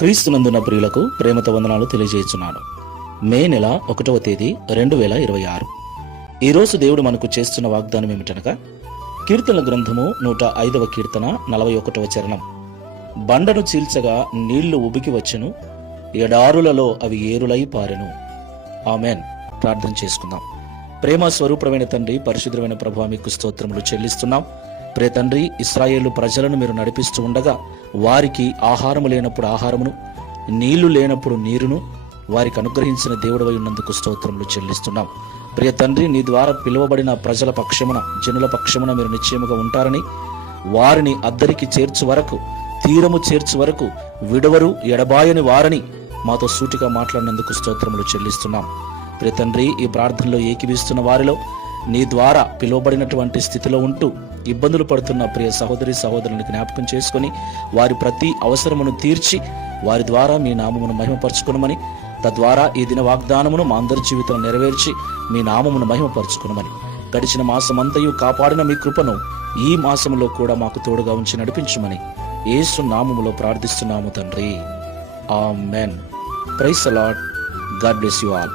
క్రీస్తునందున ప్రియులకు ప్రేమతో వందనాలు తెలియజేస్తున్నాను. మే నెల 1వ తేదీ 2026. ఈరోజు దేవుడు మనకు చేస్తున్న వాగ్దానం ఏమిటనగా, కీర్తనల గ్రంథము 105వ కీర్తన 41వ చరణం. బండను చీల్చగా నీళ్లు ఉబికి వచ్చెను, ఎడారులలో అవి ఏరులై పారెను. ఆమెన్. ప్రార్థన చేసుకుందాం. ప్రేమ స్వరూపమైన తండ్రి, పరిశుద్ధమైన ప్రభువా, మీకు స్తోత్రములు చెల్లిస్తున్నాం. ప్రియ తండ్రి, ఇశ్రాయేలు ప్రజలను మీరు నడిపిస్తూ ఉండగా వారికి ఆహారము లేనప్పుడు ఆహారమును, నీళ్లు లేనప్పుడు నీరును వారికి అనుగ్రహించిన దేవుడవై ఉన్నందుకు స్తోత్రములు చెల్లిస్తున్నాం. ప్రియ తండ్రి, నీ ద్వారా పిలువబడిన ప్రజల పక్షమున, జనుల పక్షమున మీరు నిశ్చయముగా ఉంటారని, వారిని అద్దరికి చేర్చు వరకు, తీరము చేర్చు వరకు విడవరు, ఎడబాయని వారని మాతో సూటిగా మాట్లాడినందుకు స్తోత్రములు చెల్లిస్తున్నాం. ప్రియ తండ్రి, ఈ ప్రార్థనలో ఏకీవిస్తున్న వారిలో నీ ద్వారా పిలువబడినటువంటి స్థితిలో ఉంటూ ఇబ్బందులు పడుతున్న ప్రియ సహోదరి సహోదరుని జ్ఞాపకం చేసుకుని వారి ప్రతి అవసరమును తీర్చి వారి ద్వారా మీ నామమును మహిమపరచుకునమని, తద్వారా ఈ దిన వాగ్దానమును మా అందరి జీవితంలో నెరవేర్చి మీ నామమును మహిమపరచుకునమని, గడిచిన మాసమంతయు కాపాడిన మీ కృపను ఈ మాసములో కూడా మాకు తోడుగా ఉంచి నడిపించమని యేసు నామములో ప్రార్థిస్తున్నాము తండ్రి. Amen. Praise the Lord. God bless you all.